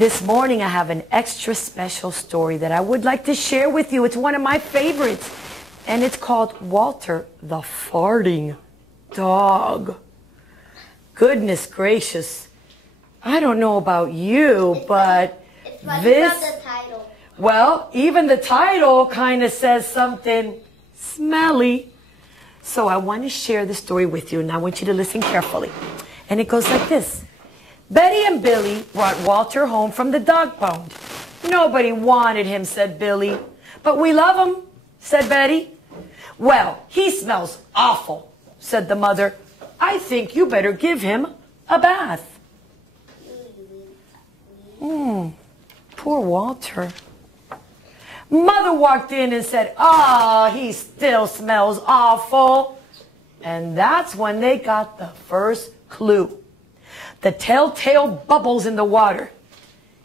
This morning I have an extra special story that I would like to share with you. It's one of my favorites, and it's called Walter the Farting Dog. Goodness gracious. I don't know about you, but this... the title. Well, even the title kind of says something smelly. So I want to share the story with you, and I want you to listen carefully. And it goes like this. Betty and Billy brought Walter home from the dog pound. Nobody wanted him, said Billy. But we love him, said Betty. Well, he smells awful, said the mother. I think you better give him a bath. Poor Walter. Mother walked in and said, he still smells awful. And that's when they got the first clue. The telltale bubbles in the water.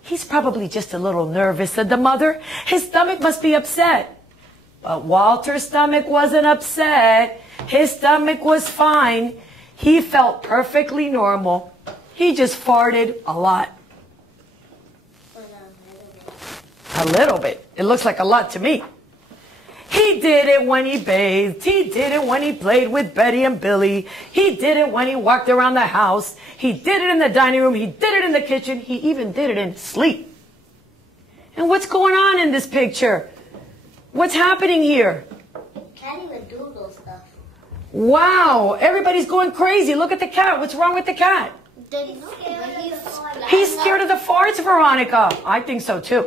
He's probably just a little nervous, said the mother. His stomach must be upset. But Walter's stomach wasn't upset. His stomach was fine. He felt perfectly normal. He just farted a lot. A little bit. It looks like a lot to me. He did it when he bathed. He did it when he played with Betty and Billy. He did it when he walked around the house. He did it in the dining room. He did it in the kitchen. He even did it in his sleep. And what's going on in this picture? What's happening here? Can't even do those stuff. Wow, everybody's going crazy. Look at the cat. What's wrong with the cat? He's scared of the farts, Veronica. I think so too.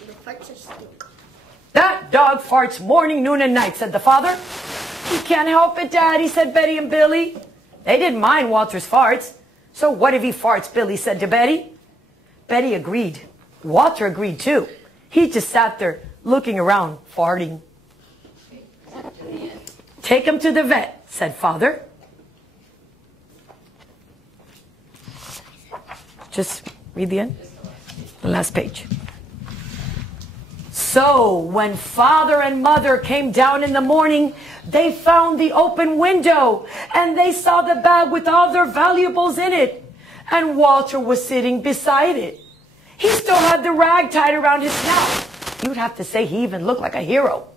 The farts are stink. That dog farts morning, noon, and night, said the father. He can't help it, Daddy, said Betty and Billy. They didn't mind Walter's farts. So what if he farts, Billy said to Betty. Betty agreed. Walter agreed too. He just sat there looking around, farting. Take him to the vet, said father. Just read the end. The last page. So, when father and mother came down in the morning, they found the open window, and they saw the bag with all their valuables in it. And Walter was sitting beside it. He still had the rag tied around his snout. You'd have to say he even looked like a hero.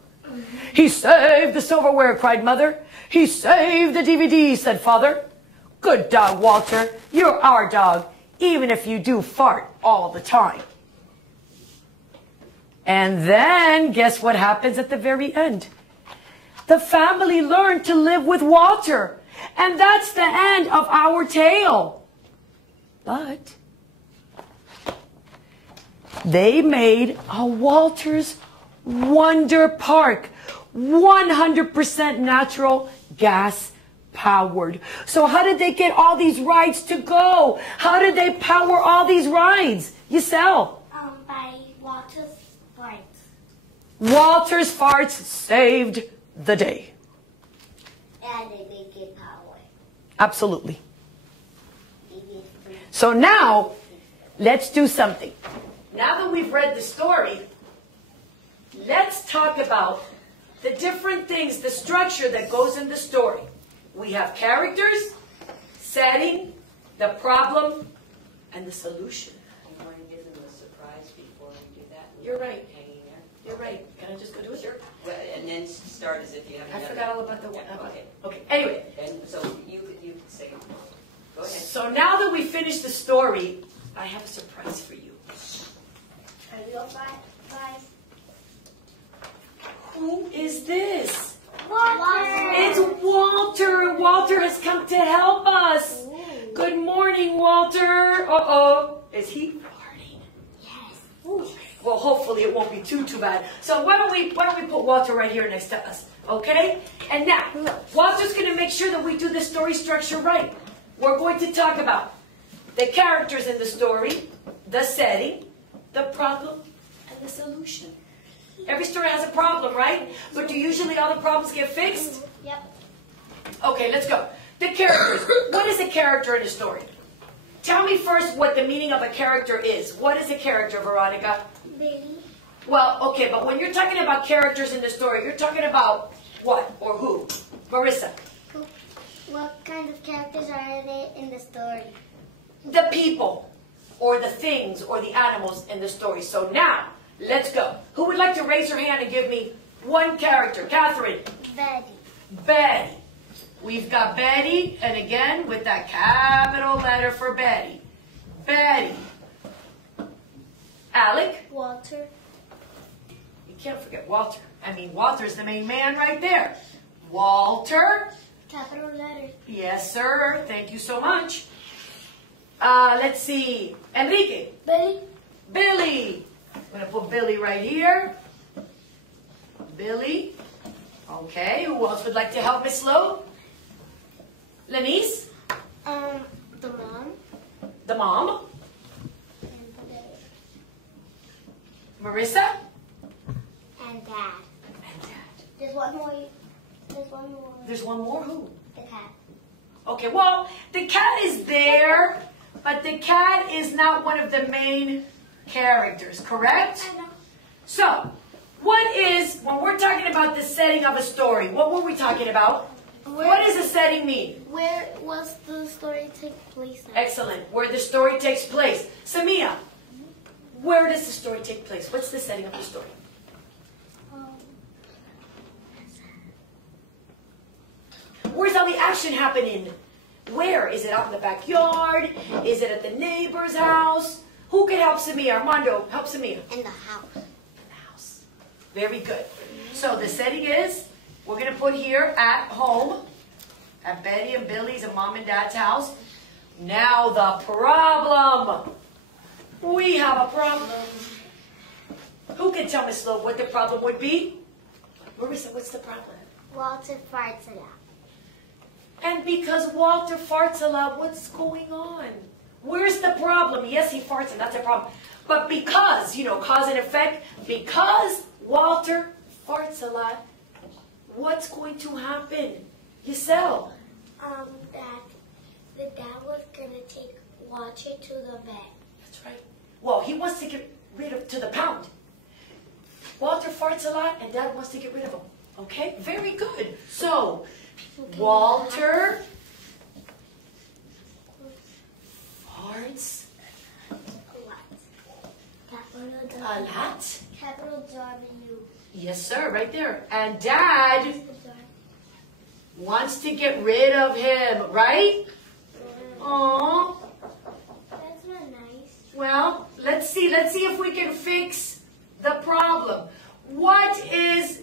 He saved the silverware, cried mother. He saved the DVD, said father. Good dog, Walter. You're our dog, even if you do fart all the time. And then, guess what happens at the very end? The family learned to live with Walter. And that's the end of our tale. But they made a Walter's Wonder Park. 100% natural, gas powered. So how did they get all these rides to go? How did they power all these rides? Yisel? By Walter's farts. Walter's farts saved the day. And they make it power. Absolutely. So now, let's do something. Now that we've read the story, let's talk about the different things, the structure that goes in the story. We have characters, setting, the problem, and the solution. I'm going to give them a surprise before we do that. You're right. Hanging there. You're right. Can I just go do it? Sure. Well, and then start as if you haven't I done forgot it. all about the one. Yeah, okay. Okay. Anyway. And so you could say, go ahead. So now that we finished the story, I have a surprise for you. Are you guys? Who is this? Walter! It's Walter. Walter has come to help us. Good morning, Walter. Uh-oh. Is he farting? Yes. Ooh. Well, hopefully it won't be too bad. So why don't we put Walter right here next to us, okay? And now, Walter's going to make sure that we do the story structure right. We're going to talk about the characters in the story, the setting, the problem, and the solution. Every story has a problem, right? But do usually all the problems get fixed? Yep. Okay, let's go. The characters. What is a character in a story? Tell me first what the meaning of a character is. What is a character, Veronica? Billy. Well, okay, but when you're talking about characters in the story, you're talking about what or who? Marissa. What kind of characters are they in the story? The people. or the things or the animals in the story. So now, let's go. Who would like to raise her hand and give me one character? Catherine. Betty. Betty. We've got Betty, and again, with that capital letter for Betty. Betty. Alec. Walter. You can't forget Walter. I mean, Walter's the main man right there. Walter. Capital letter. Yes, sir. Thank you so much. Let's see. Enrique. Billy. Billy. I'm going to put Billy right here. Billy. Okay. Who else would like to help Miss Lo? Lenise. The mom. The mom. And Marissa. and dad. And Dad. There's one more. There's one more. There's one more. Who? The cat. Okay, well, the cat is there, but the cat is not one of the main characters, correct? I know. So, what is, when we're talking about the setting of a story, what were we talking about? What does a setting mean? Where was the story take place at? Excellent. Where the story takes place. Samia, where does the story take place? What's the setting of the story? Where's all the action happening? Where? Is it out in the backyard? Is it at the neighbor's house? Who can help Samia? Armando, help Samia. In the house. In the house. Very good. So the setting is, we're going to put here at home, at Betty and Billy's and Mom and Dad's house. Now the problem. We have a problem. Who can tell Miss Lo what the problem would be? Marissa, what's the problem? Walter farts a lot. And because Walter farts a lot, what's going on? Where's the problem? Yes, he farts, and that's a problem. But because, cause and effect, because Walter farts a lot, what's going to happen? Giselle. That the dad was gonna take Walter to the vet. That's right. Well, he wants to get rid of, to the pound. Walter farts a lot, and Dad wants to get rid of him. Okay? Very good. So, Walter farts a lot. Capital W. Yes, sir, right there. And Dad wants to get rid of him, right? Aww. That's not nice. Well, let's see if we can fix the problem. What is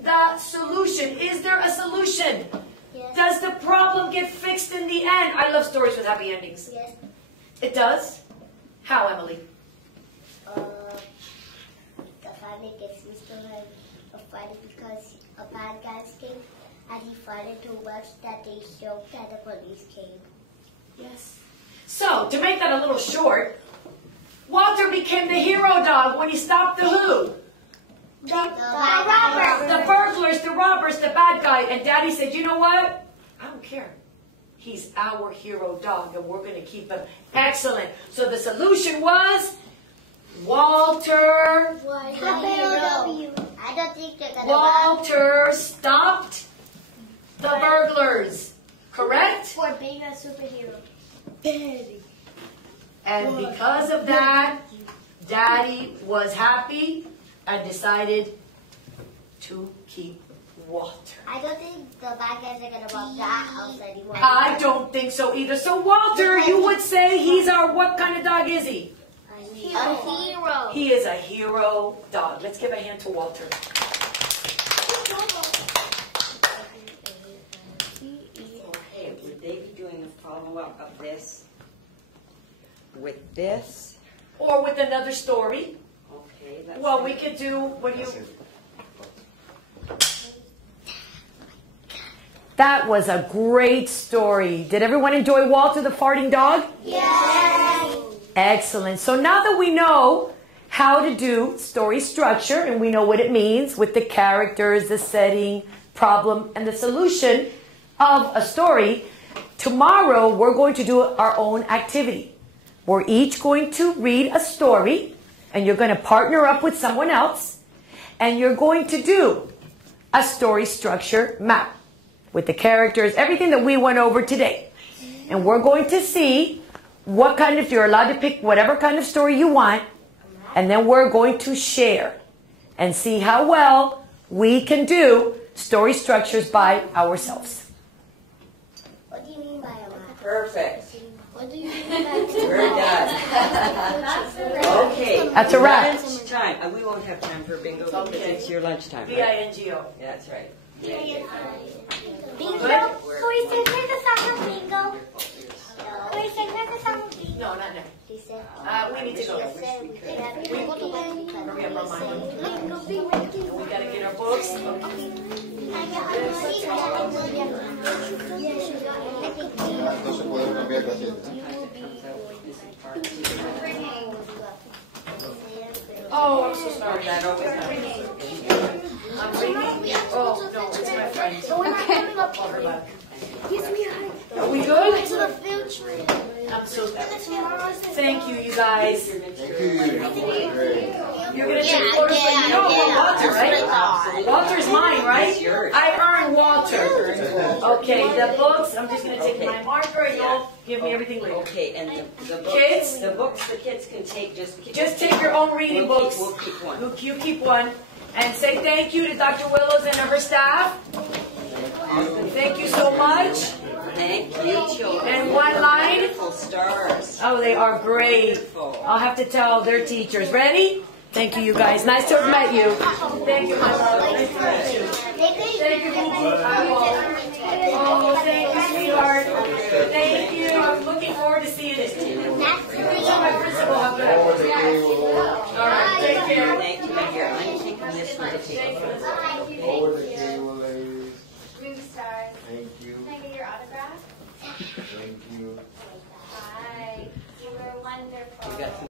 the solution? Is there a solution? Yes. Does the problem get fixed in the end? I love stories with happy endings. Yes. It does? How, Emily? The family gets used to him fighting because a bad guy came and he fought too much that they showed that the police came. Yes. So, to make that a little short, Walter became the hero dog when he stopped the who? The robbers. The burglars, the robbers, the bad guy. And Daddy said, you know what? I don't care. He's our hero dog, and we're going to keep him. Excellent. So the solution was Walter. Capital W. I don't think they're going to Walter stopped the burglars. Correct? for being a superhero. And because of that, Daddy was happy and decided to keep Walter. I don't think the bad guys are going to rob that house anymore. I don't think so either. So Walter, you would say he's our, what kind of dog is he? A hero. He is a hero dog. Let's give a hand to Walter. Okay, would they be doing a follow-up of this with this? Or with another story. Okay, that's Well, we could do, what do you... That was a great story. Did everyone enjoy Walter the farting dog? Yes. Excellent. So now that we know how to do story structure and we know what it means with the characters, the setting, problem, and the solution of a story, tomorrow we're going to do our own activity. We're each going to read a story and you're going to partner up with someone else and you're going to do a story structure map with the characters, everything that we went over today. And we're going to see what kind of, you're allowed to pick whatever kind of story you want, and then we're going to share and see how well we can do story structures by ourselves. What do you mean by a map? Perfect. What do you mean by We're done. Okay. That's a wrap. Lunchtime. We won't have time for bingo because Okay. it's your lunchtime. Right? B-I-N-G-O. Yeah, that's right. bingo? Can we sing the song of bingo? Can we sing the song of bingo? No, not now. He said, We need to go. we go to bed. Hurry up, Armando. We gotta get our books. No se puede cambiar caseta. Oh, I'm so sorry. That always happens. I'm reading. Oh, no, it's my friend. Are we good? I'm so thank you, you guys. Thank you. You're gonna take photos for you know Walter, right? Walter's mine, right? I earned Walter. Okay, the books. I'm just gonna take my marker and you'll give me everything later. Okay, and the books, Kids? the books the kids can take just take your own reading books. We'll keep one. You keep one. And say thank you to Dr. Willows and her staff. Thank you so much. Thank you, children. And one line. Beautiful stars. Oh, they are great. I'll have to tell their teachers. Ready? Thank you, you guys. Nice to have met you. Thank you, my love. Nice to meet you. Thank you, Boo. Oh, thank you, sweetheart. Thank you. I'm looking forward to seeing it. Tell my principal how good I was. All right, take care. Thank you, my dear. I'm taking this one to take.